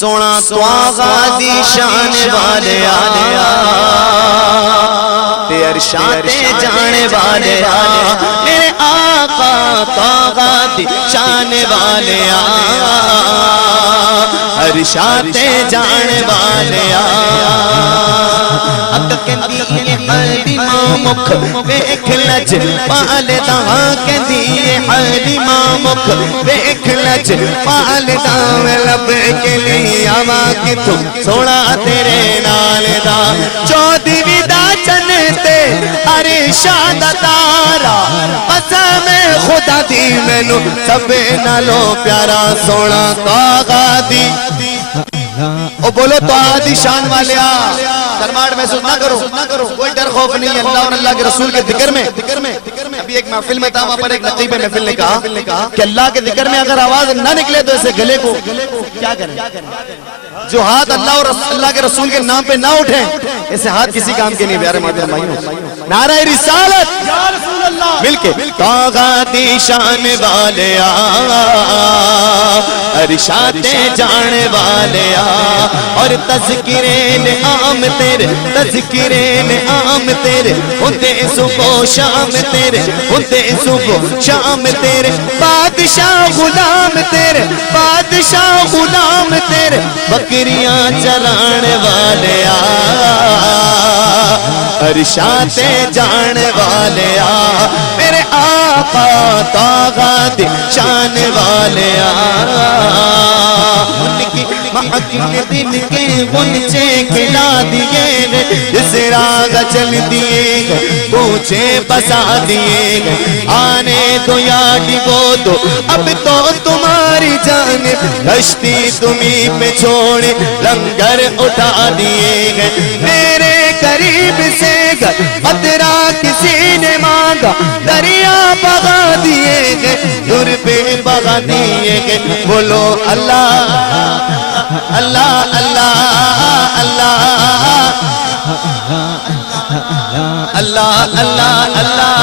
سونا تو آغا دی شان والے آیا تے ارشاد جانے والے آیا میرے آقا تو آغا دی شان والے آیا ارشاد جانے والے آیا اک کہندی حلیمہ مکھ ویکھ لج والدا کہندی حلیمہ مکھ ویکھ لج والدا لب کے لیے آواں کتوں سونا تیرے نال دا چودھویں دا چن تے ارشاد تارا قسم خدا دی مینوں سب نالوں پیارا سونا آغا دی او بولو تو آدھی شان والے سرماٹ محسوس نہ کرو کوئی ڈر خوف نہیں ہے اللہ اور اللہ کے رسول کے ذکر میں ابھی ایک محفل میں تھا وہاں پر ایک نقیب محفل نے کہا کہ اللہ کے ذکر میں اگر آواز نہ نکلے تو اسے گلے کو کیا کریں جو ہاتھ اللہ اور اللہ کے رسول کے نام پہ نہ اٹھیں اسے ہاتھ کسی کام کے نہیں پیارے محترم بھائیوں نعرہ رسالت یا رسول اللہ مل کے آغا دی شان والے ارشاد جانے والے اور تذکرے نعام تیرے تذکرے نعام تیرے ہوتے صبح شام تیرے ہوتے صبح شام تیرے بادشاہ غلام تیرے بادشاہ غلام تیرے بکریاں چرانے والے ارشاد جانے والے میرے آقا طاغا دی شان والے ان کی محکم دل کے غنچے کھلا دیے جس راگ چل دیے پوچھے بسا دیے آنے دو یا ڈبو دو اب تو تمہاری جانب کشتی تمہیں پہ چھوڑے لنگر اٹھا دیے گئے میرے قریب سے قطرہ کسی نے مانگا دریا بغا دیے گئے دور پہ بغا دیے گئے بولو اللہ اللہ اللہ اللہ اللہ اللہ اللہ